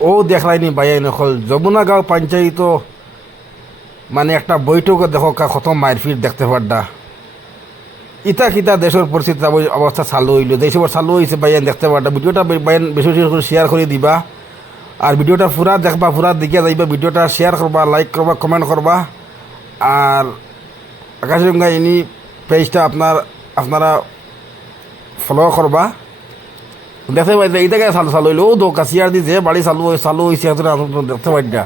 ও দেখলাইনি বাইয়াই নকল যমুনা গাঁও পঞ্চায়েত মানে একটা বৈঠকে দেখো কত মারপিট দেখতে পাড্ডা ইতা কিতা দেশের পরিস্থিতি অবস্থা চালু হইল দেশ চালু হয়েছে বাইয়ান দেখতে পাড্ডা ভিডিওটা বাইয়ান বেশি বেশি করে শেয়ার করে দিবা আর ভিডিওটা পুরা দেখবা পুরা দিকে যাইবা ভিডিওটা শেয়ার করবা লাইক করবা কমেন্ট করবা আর আকাশগঙ্গা ইনি পেজটা আপনারা ফলো করবা দেখতে পাইলে এই জায়গায় চালু হইলো ও দোকা সিয়ার দি যে বাড়ি চালু হয়েছে দেখতে পাইটা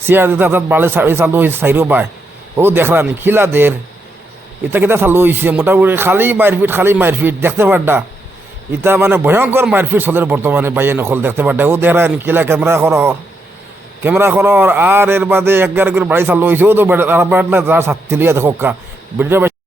সিয়ার দিতে বাড়ি চালু হয়েছে সাইরো বাই ও দেখলানি খিলাদের ইটা কিতা চালু হয়েছে মোটামুটি খালি মারপিট দেখতে পাড্ডা ইটা মানে ভয়ঙ্কর মারপিট চলে বর্তমানে বাইয়ে নকল দেখতে পাড্ডা ও দেখলানি কিলা ক্যামেরা করর আর এর বাদে একগার করে বাড়ি চালু হয়েছে ও তো আর যা ছাত্রীয়া দেখো ভিডিও